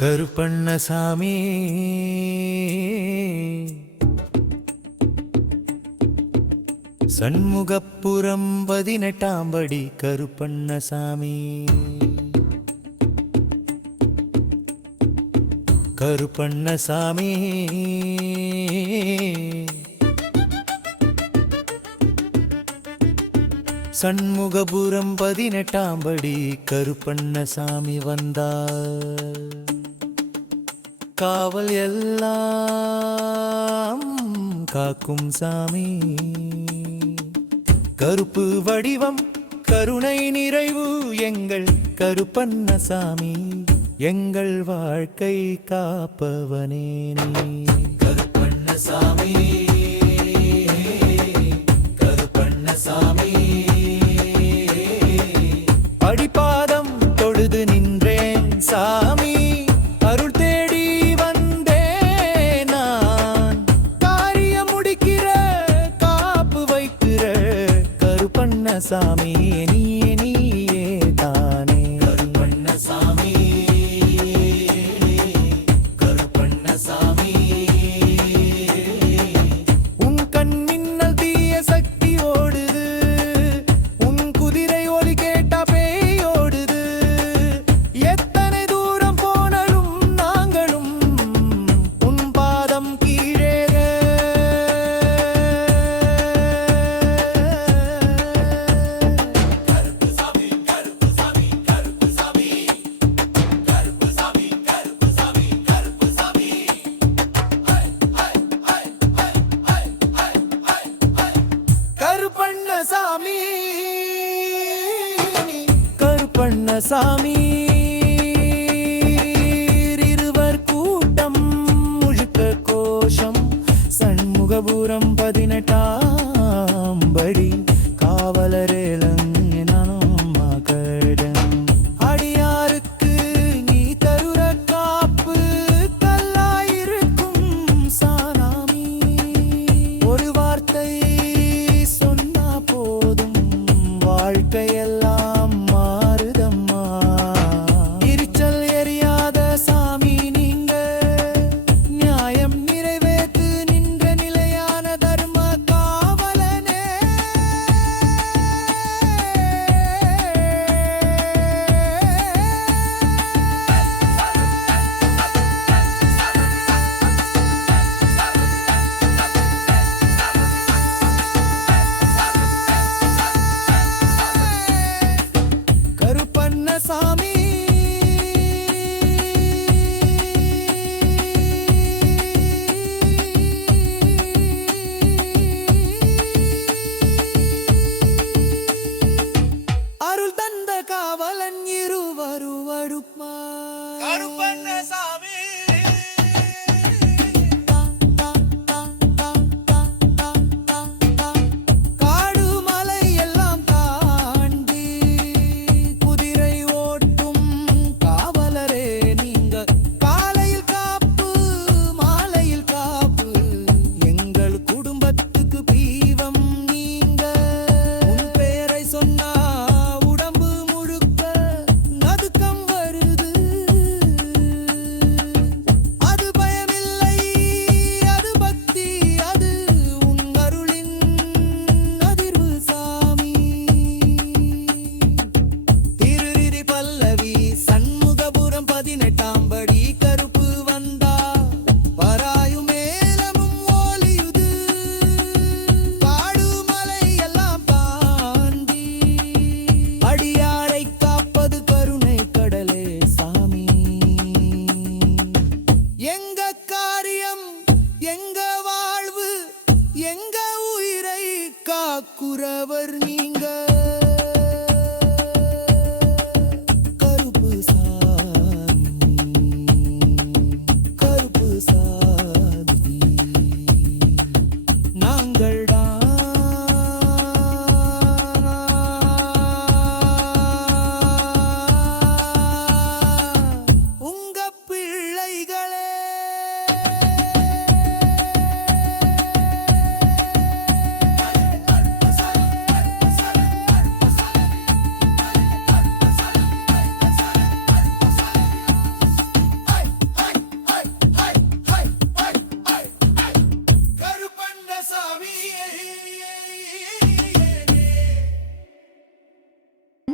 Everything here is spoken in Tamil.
கருப்பண்ணசாமி. சண்முகப்புறம் பதினெட்டாம் படி கருப்பண்ணசாமி. கருப்பண்ணசாமி. சண்முகபுரம் பதினெட்டாம் படி கருப்பண்ணசாமி வந்தார். காவல் எல்லாம் காக்கும் சாமி. கருப்பு வடிவம் கருணை நிறைவு எங்கள் கருப்பன்ன சாமி எங்கள் வாழ்க்கை காப்பவனே நீ. some I saw me காக்குறவர் நீங்கள்